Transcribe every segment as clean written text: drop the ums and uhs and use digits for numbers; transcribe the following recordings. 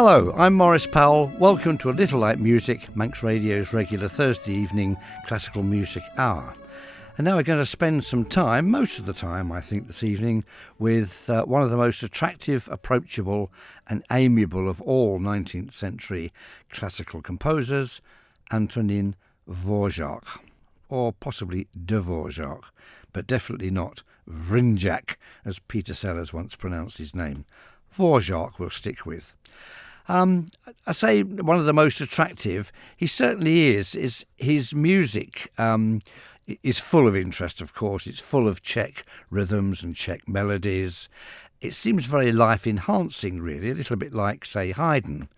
Hello, I'm Maurice Powell. Welcome to A Little Like Music, Manx Radio's regular Thursday evening classical music hour. And now we're going to spend some time, most of the time I think this evening, with one of the most attractive, approachable and amiable of all 19th century classical composers, Antonin Dvorak, or possibly Dvorak, but definitely not Vrindjak, as Peter Sellers once pronounced his name. Dvorak we'll stick with. I say one of the most attractive. He certainly is. His music is full of interest, of course. It's full of Czech rhythms and Czech melodies. It seems very life-enhancing, really, a little bit like, say, Haydn,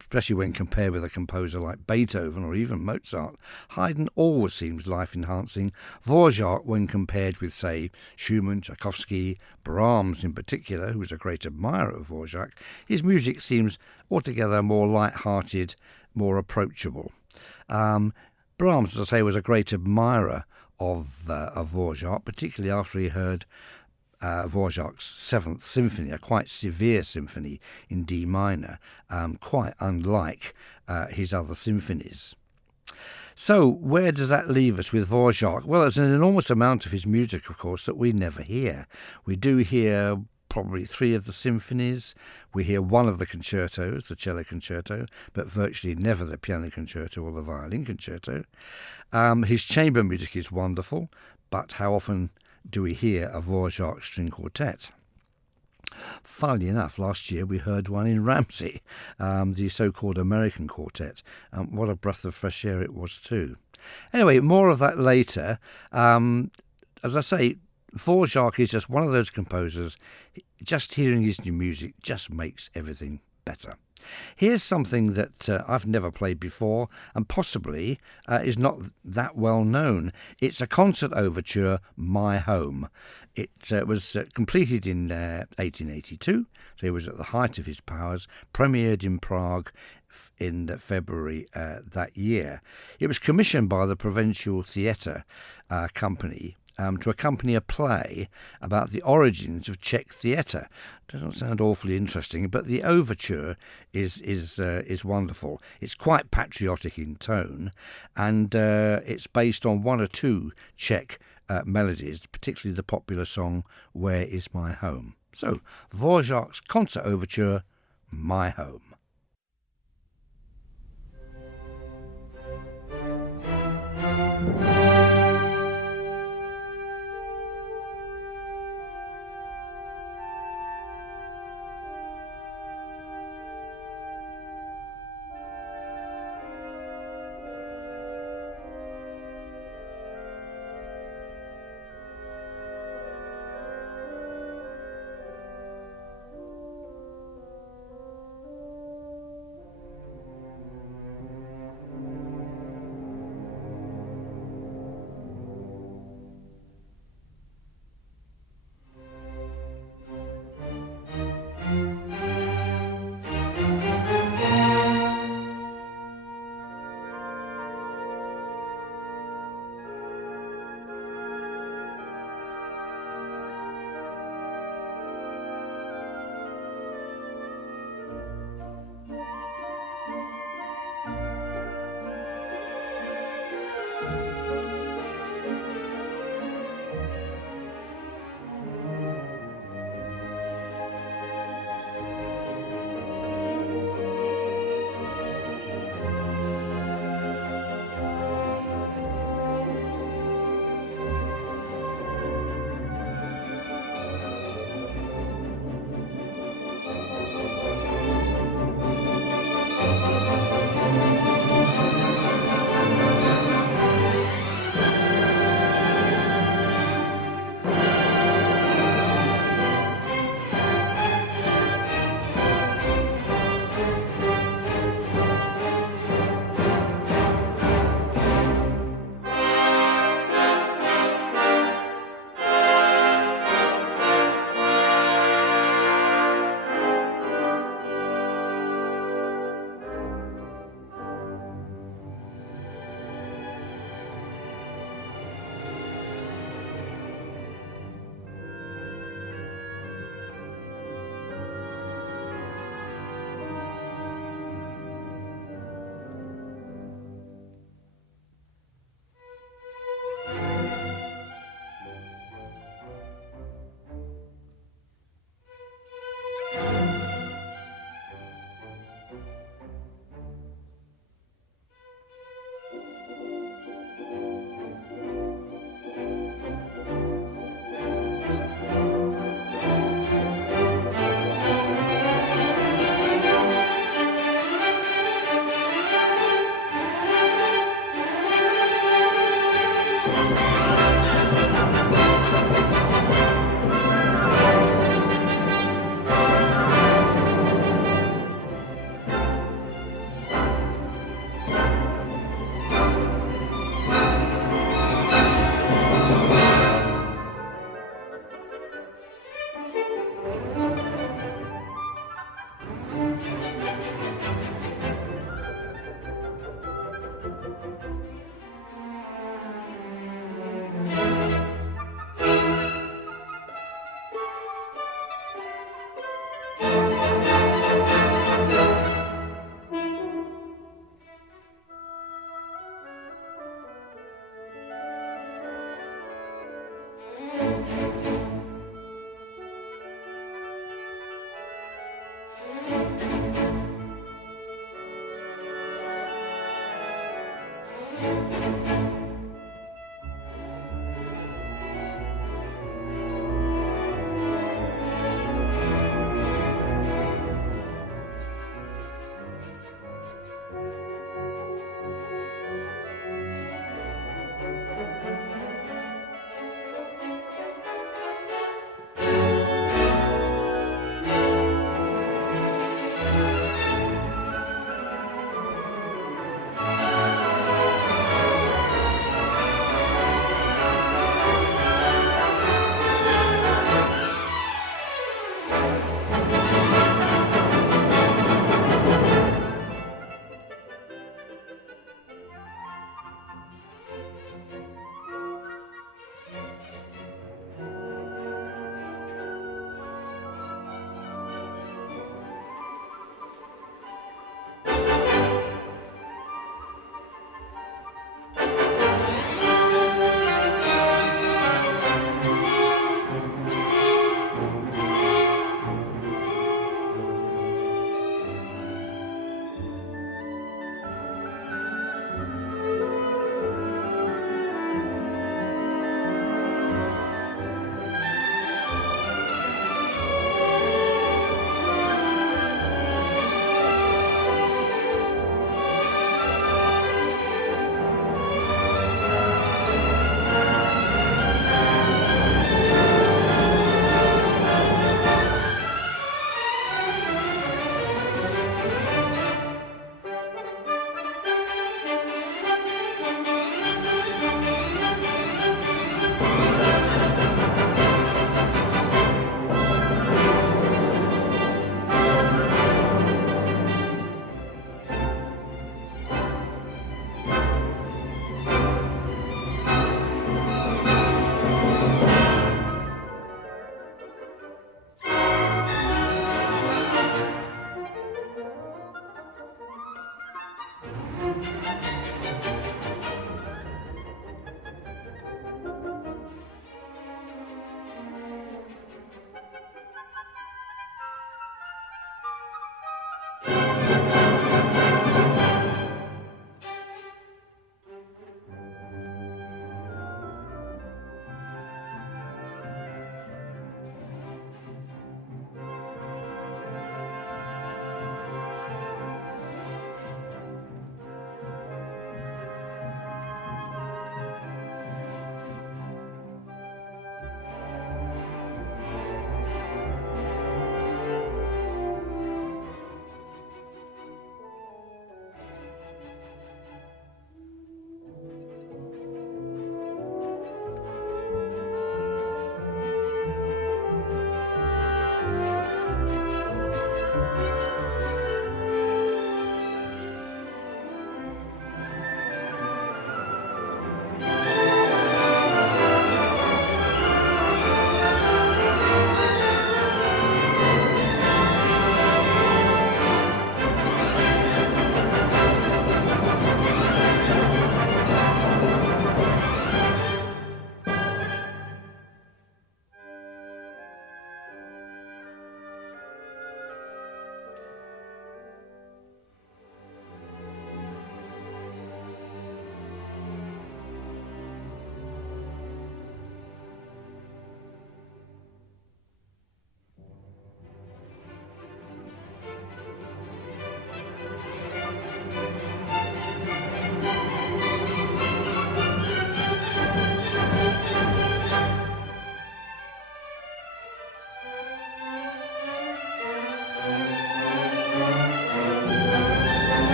especially when compared with a composer like Beethoven or even Mozart. Haydn always seems life-enhancing. Dvorak, when compared with, say, Schumann, Tchaikovsky, Brahms in particular, who was a great admirer of Dvorak, his music seems altogether more light-hearted, more approachable. Brahms, as I say, was a great admirer of Dvorak, particularly after he heard Dvorak's Seventh Symphony, a quite severe symphony in D minor, quite unlike his other symphonies. So where does that leave us with Dvorak? Well, there's an enormous amount of his music, of course, that we never hear. We do hear probably 3 of the symphonies. We hear one of the concertos, the cello concerto, but virtually never the piano concerto or the violin concerto. His chamber music is wonderful, but how often do we hear a Dvorak string quartet? Funnily enough, last year we heard one in Ramsey, the so-called American quartet. What a breath of fresh air it was too. Anyway, more of that later. As I say, Dvorak is just one of those composers, just hearing his new music just makes everything better. Here's something that I've never played before and possibly is not that well known. It's a concert overture, My Home. It was completed in 1882, so he was at the height of his powers, premiered in Prague in February that year. It was commissioned by the Provincial Theatre Company to accompany a play about the origins of Czech theatre. Doesn't sound awfully interesting, but the overture is wonderful. It's quite patriotic in tone, and it's based on 1 or 2 Czech melodies, particularly the popular song "Where Is My Home?" So, Dvorak's concert overture, My Home.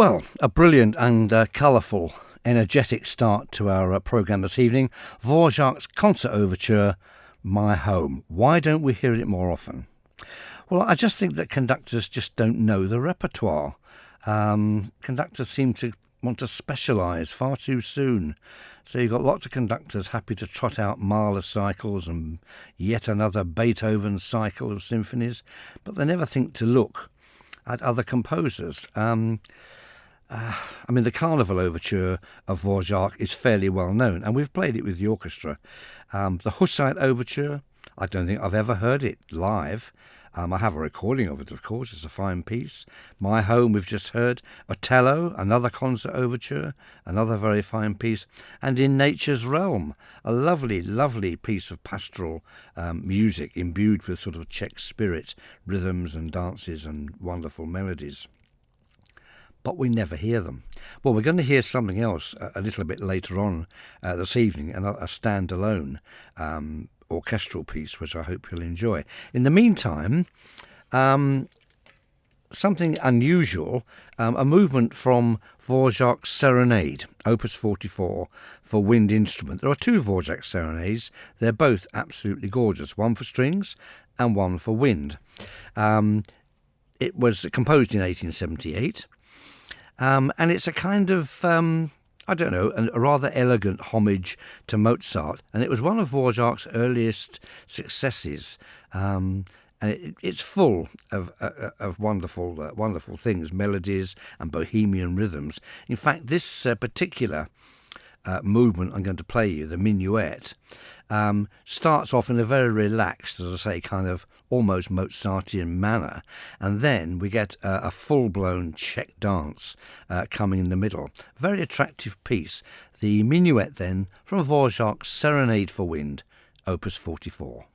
Well, a brilliant and colourful, energetic start to our programme this evening. Dvorak's Concert Overture, My Home. Why don't we hear it more often? Well, I just think that conductors just don't know the repertoire. Conductors seem to want to specialise far too soon. So you've got lots of conductors happy to trot out Mahler cycles and yet another Beethoven cycle of symphonies, but they never think to look at other composers. The Carnival Overture of Dvorak is fairly well known, and we've played it with the orchestra. The Hussite Overture, I don't think I've ever heard it live. I have a recording of it, of course. It's a fine piece. My Home, we've just heard. Otello, another concert overture, another very fine piece. And In Nature's Realm, a lovely, lovely piece of pastoral music imbued with sort of Czech spirit, rhythms and dances and wonderful melodies. But we never hear them. Well, we're going to hear something else a little bit later on this evening, a standalone orchestral piece, which I hope you'll enjoy. In the meantime, something unusual, a movement from Dvorak's Serenade, Opus 44, for wind instrument. There are two Dvorak serenades. They're both absolutely gorgeous, one for strings and one for wind. It was composed in 1878. And it's a kind of, a rather elegant homage to Mozart. And it was one of Dvorak's earliest successes. And it's full of wonderful things, melodies and bohemian rhythms. In fact, this particular movement I'm going to play you, the minuet, starts off in a very relaxed, as I say, kind of almost Mozartian manner, and then we get a full-blown Czech dance coming in the middle. Very attractive piece. The minuet then from Dvorak's Serenade for Wind, Opus 44.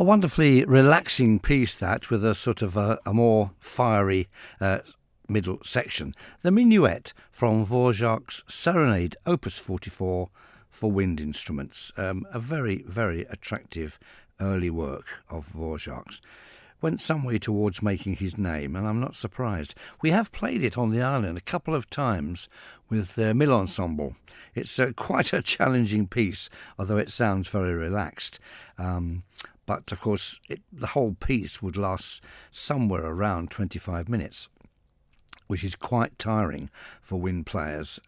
A wonderfully relaxing piece that, with a sort of a more fiery middle section. The Minuet from Dvorak's Serenade, Opus 44 for wind instruments. A very, very attractive early work of Dvorak's. Went some way towards making his name, and I'm not surprised. We have played it on the island a couple of times with the Mill Ensemble. It's quite a challenging piece, although it sounds very relaxed. But, of course, the whole piece would last somewhere around 25 minutes, which is quite tiring for wind players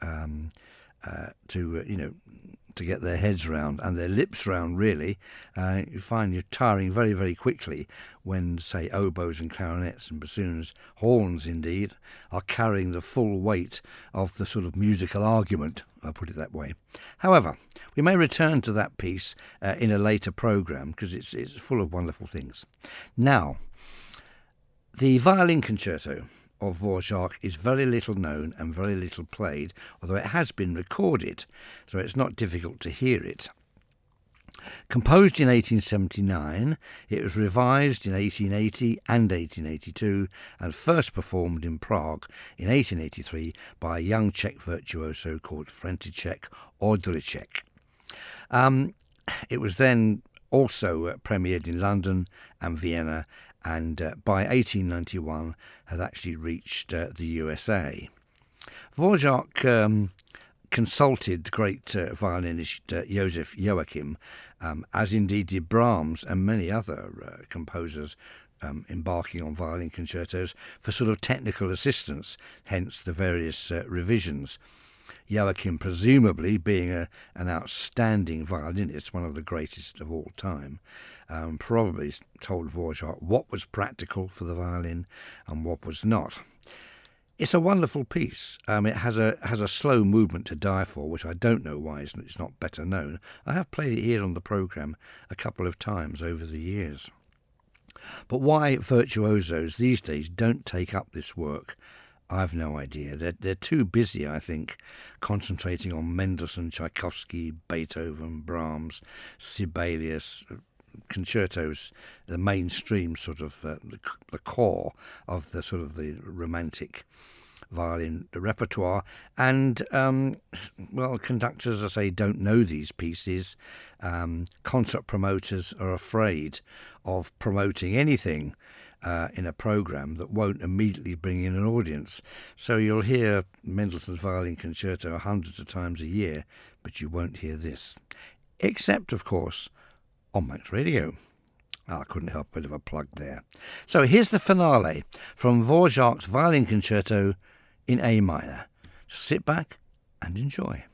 to get their heads round and their lips round, really. You find you're tiring very, very quickly when, say, oboes and clarinets and bassoons, horns indeed, are carrying the full weight of the sort of musical argument, I'll put it that way. However, we may return to that piece in a later programme because it's full of wonderful things. Now, the violin concerto of Dvorak is very little known and very little played, although it has been recorded, so it's not difficult to hear it. Composed in 1879, it was revised in 1880 and 1882 and first performed in Prague in 1883 by a young Czech virtuoso called František Ondřiček. It was then also premiered in London and Vienna, and by 1891 had actually reached the USA. Dvorak consulted great violinist Joseph Joachim, as indeed did Brahms and many other composers embarking on violin concertos, for sort of technical assistance, hence the various revisions. Joachim, presumably being an outstanding violinist, one of the greatest of all time, probably told Dvorak what was practical for the violin and what was not. It's a wonderful piece. It has a slow movement to die for, which I don't know why it's not better known. I have played it here on the programme a couple of times over the years. But why virtuosos these days don't take up this work, I've no idea. They're too busy, I think, concentrating on Mendelssohn, Tchaikovsky, Beethoven, Brahms, Sibelius, concertos, the mainstream sort of the core of the sort of the romantic violin repertoire, and conductors, as I say, don't know these pieces. Concert promoters are afraid of promoting anything in a programme that won't immediately bring in an audience. So you'll hear Mendelssohn's Violin Concerto hundreds of times a year, but you won't hear this. Except, of course, on Max Radio. I couldn't help a bit of a plug there. So here's the finale from Dvorak's Violin Concerto in A minor. Just sit back and enjoy.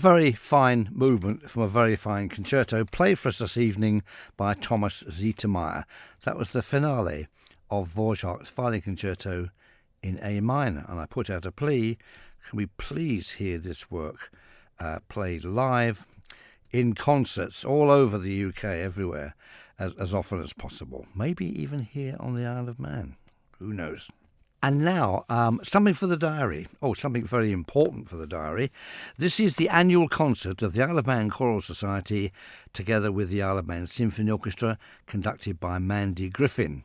very fine movement from a very fine concerto played for us this evening by Thomas Zietemeyer. That was the finale of Dvorak's Violin Concerto in A minor, and I put out a plea: can we please hear this work played live in concerts all over the UK, everywhere, as often as possible? Maybe even here on the Isle of Man. Who knows? And now, something for the diary. Oh, something very important for the diary. This is the annual concert of the Isle of Man Choral Society, together with the Isle of Man Symphony Orchestra, conducted by Mandy Griffin.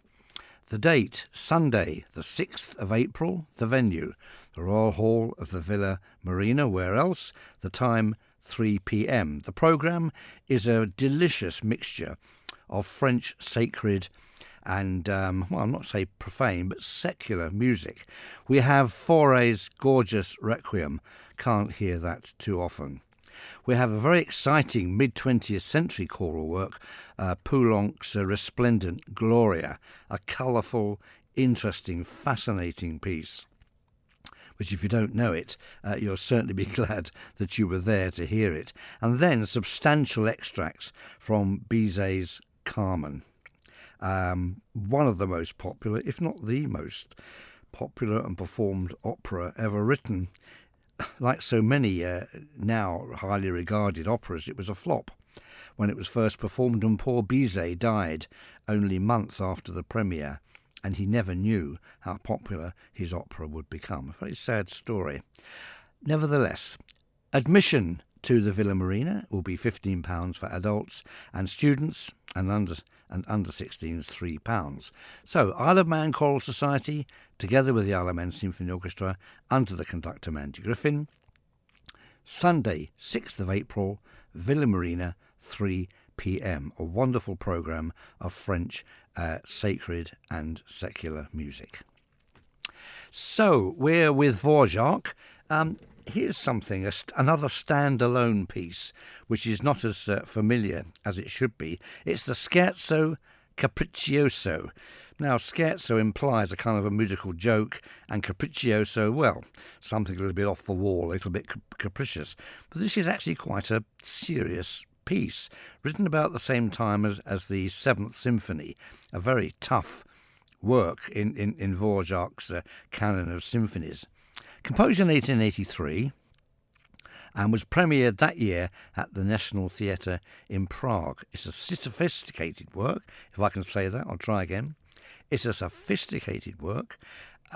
The date, Sunday, the 6th of April. The venue, the Royal Hall of the Villa Marina. Where else? The time, 3 p.m. The programme is a delicious mixture of French sacred and, well, I'll not say profane, but secular music. We have Fauré's gorgeous Requiem. Can't hear that too often. We have a very exciting mid-20th century choral work, Poulenc's Resplendent Gloria, a colourful, interesting, fascinating piece, which, if you don't know it, you'll certainly be glad that you were there to hear it. And then substantial extracts from Bizet's Carmen. One of the most popular, if not the most popular and performed opera ever written. Like so many now highly regarded operas, it was a flop when it was first performed, and poor Bizet died only months after the premiere, and he never knew how popular his opera would become. A very sad story. Nevertheless, admission to the Villa Marina will be £15 for adults, and students and under 16s £3. So Isle of Man Choral Society, together with the Isle of Man Symphony Orchestra, under the conductor Mandy Griffin. Sunday, 6th of April, Villa Marina, 3 p.m. A wonderful programme of French sacred and secular music. So we're with Dvorak. Here's something, another standalone piece, which is not as familiar as it should be. It's the Scherzo Capriccioso. Now, scherzo implies a kind of a musical joke, and capriccioso, well, something a little bit off the wall, a little bit capricious. But this is actually quite a serious piece, written about the same time as the Seventh Symphony, a very tough work in Dvorak's canon of symphonies. Composed in 1883 and was premiered that year at the National Theatre in Prague. It's a sophisticated work, if I can say that. I'll try again. It's a sophisticated work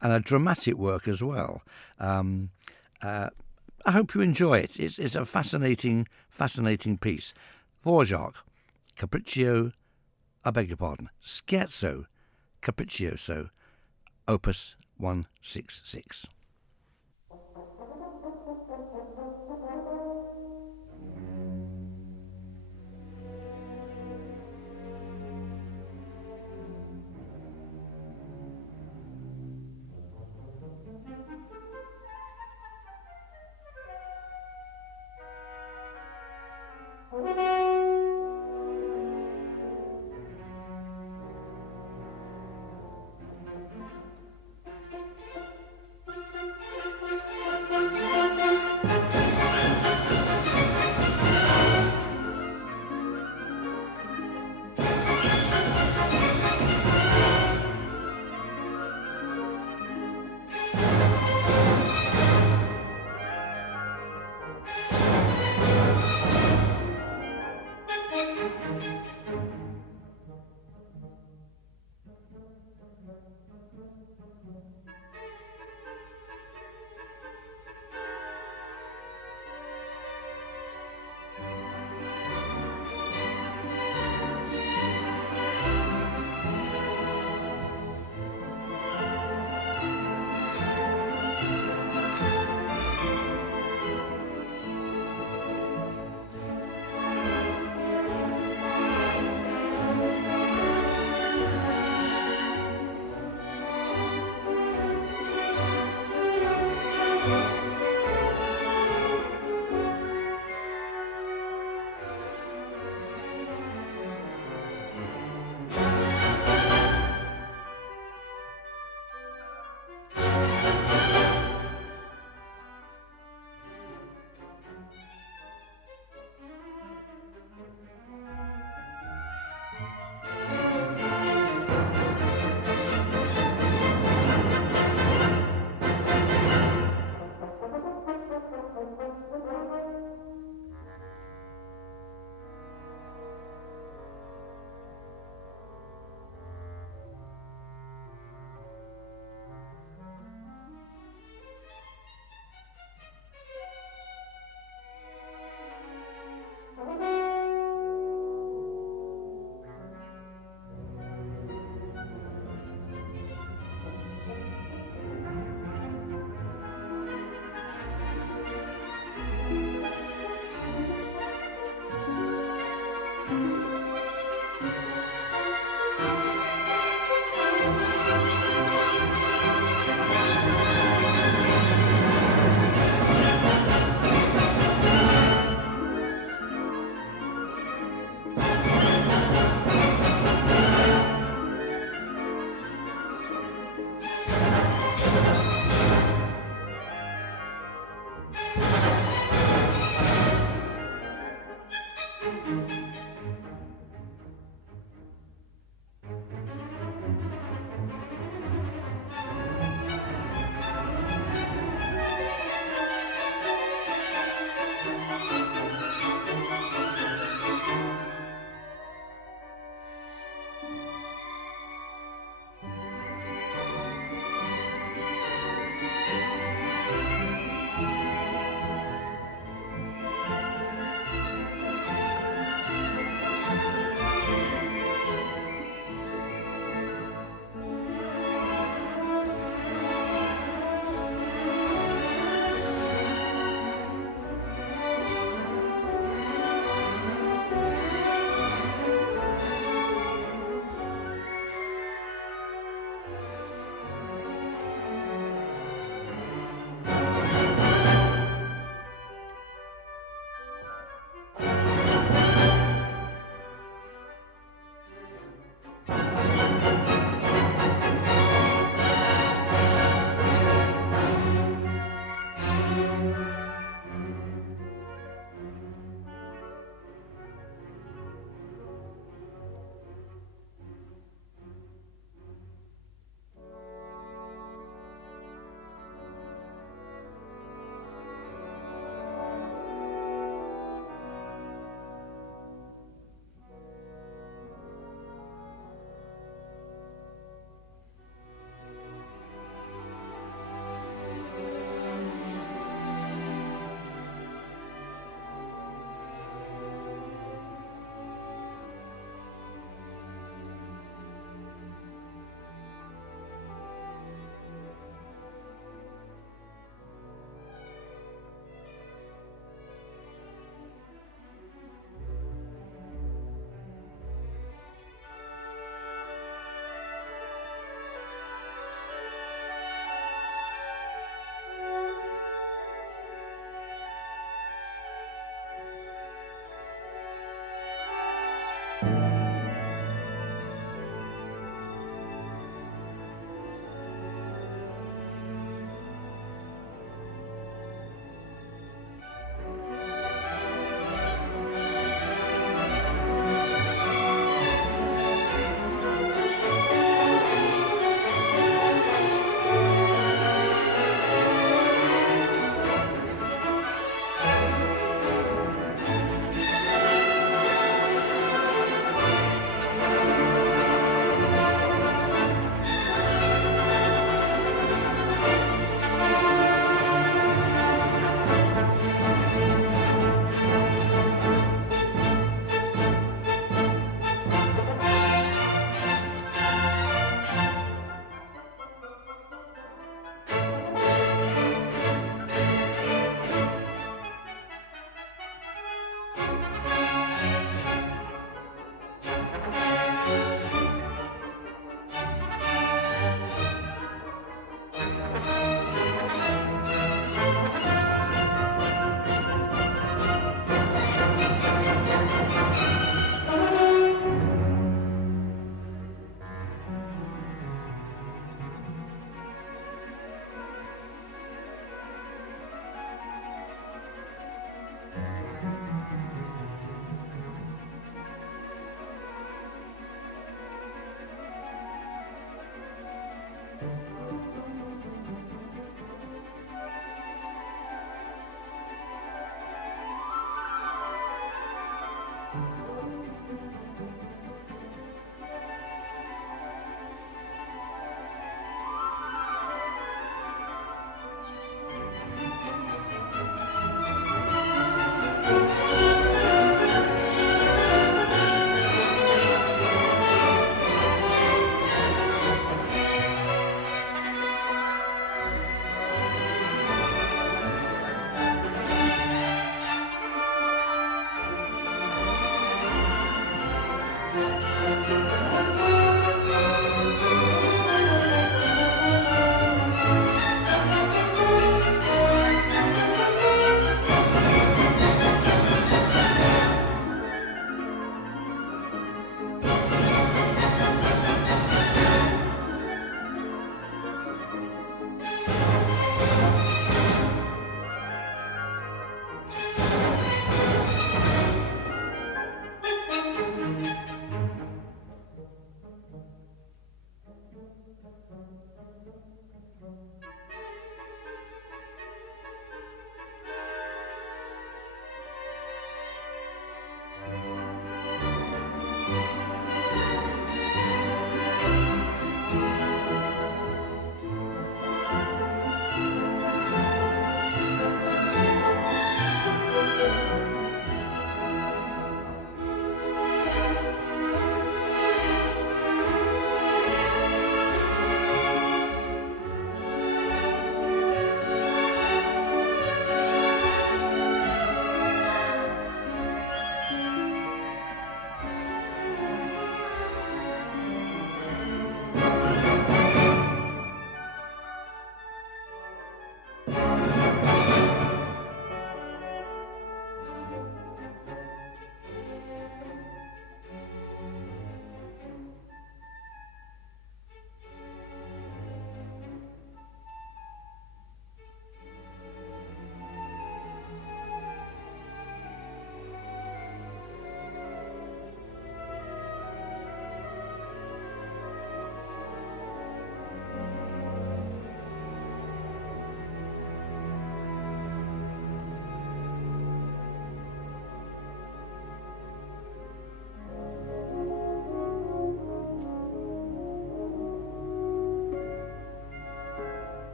and a dramatic work as well. I hope you enjoy it. It's a fascinating piece. Dvorak, Scherzo Capriccioso, Opus 166.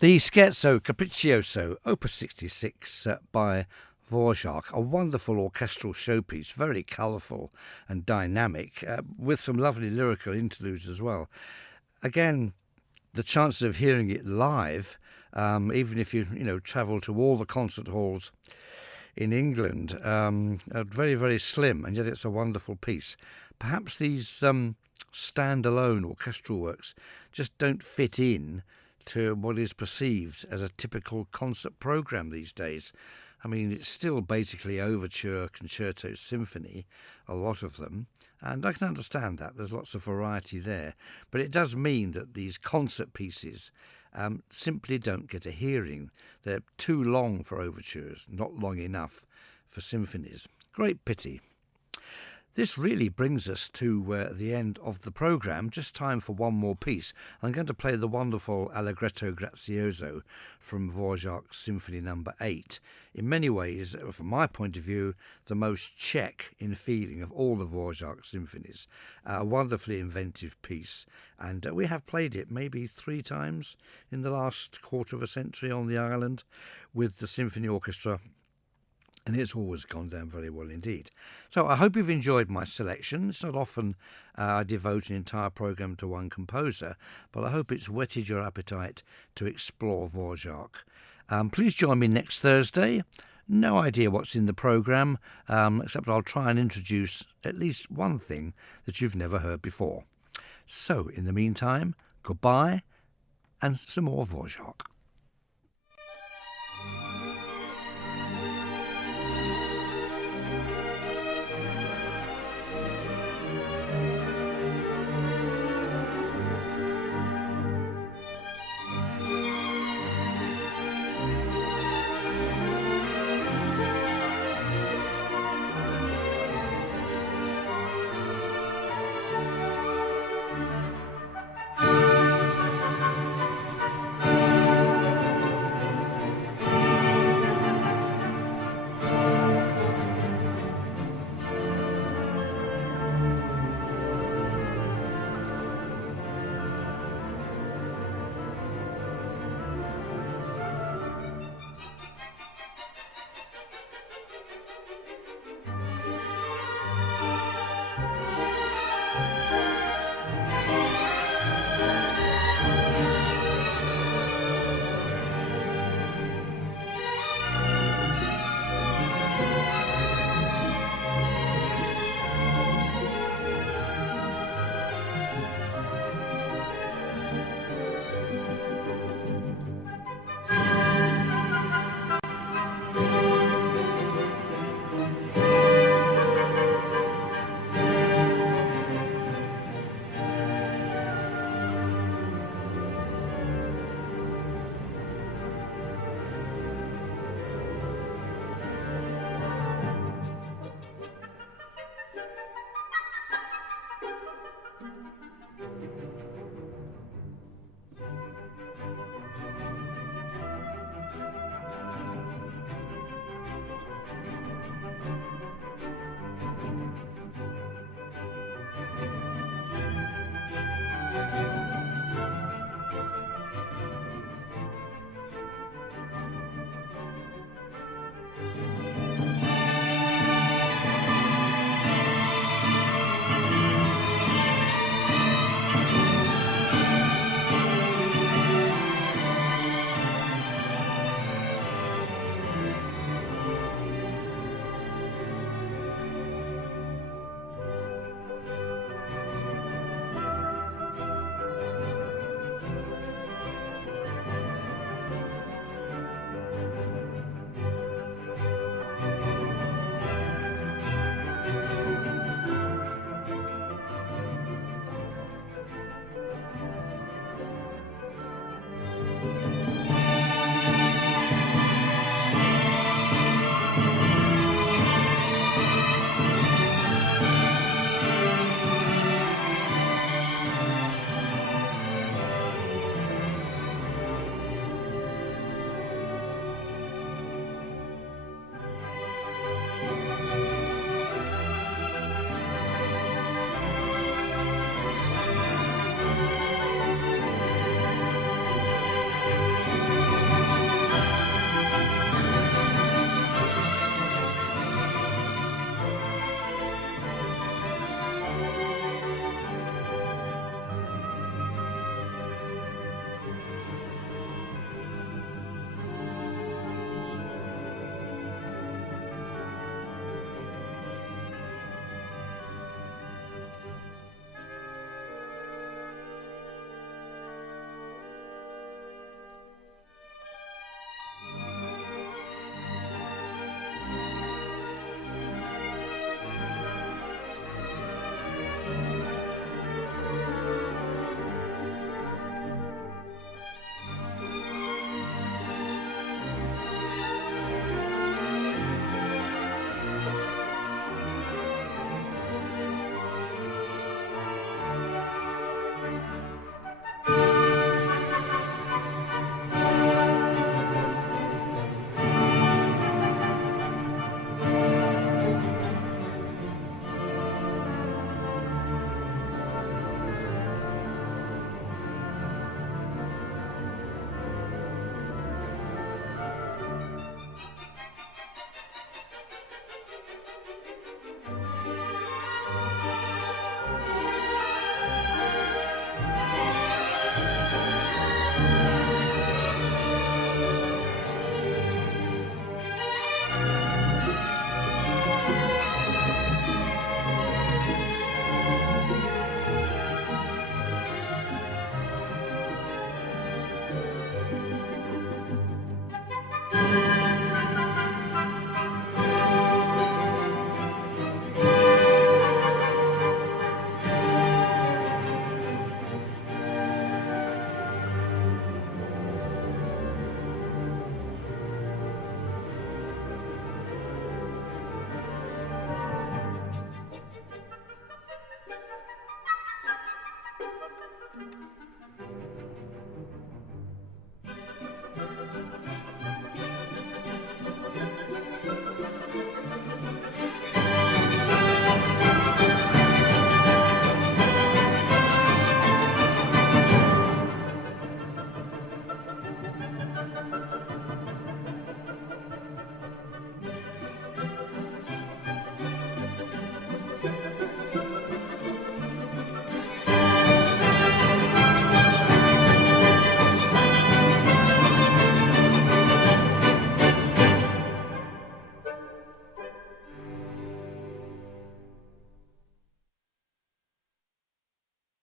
The Scherzo Capriccioso, Opus 66 by Dvorak, a wonderful orchestral showpiece, very colourful and dynamic, with some lovely lyrical interludes as well. Again, the chances of hearing it live, even if you travel to all the concert halls in England, are very, very slim, and yet it's a wonderful piece. Perhaps these standalone orchestral works just don't fit in to what is perceived as a typical concert programme these days. I mean, it's still basically overture, concerto, symphony, a lot of them, and I can understand that. There's lots of variety there. But it does mean that these concert pieces simply don't get a hearing. They're too long for overtures, not long enough for symphonies. Great pity. This really brings us to the end of the programme. Just time for one more piece. I'm going to play the wonderful Allegretto Grazioso from Dvorak's Symphony No. 8. In many ways, from my point of view, the most Czech in feeling of all the Dvorak symphonies. A wonderfully inventive piece. And we have played it maybe 3 times in the last quarter of a century on the island with the symphony orchestra. And it's always gone down very well indeed. So I hope you've enjoyed my selection. It's not often I devote an entire programme to one composer, but I hope it's whetted your appetite to explore Dvorak. Please join me next Thursday. No idea what's in the programme, except I'll try and introduce at least one thing that you've never heard before. So, in the meantime, goodbye and some more Dvorak.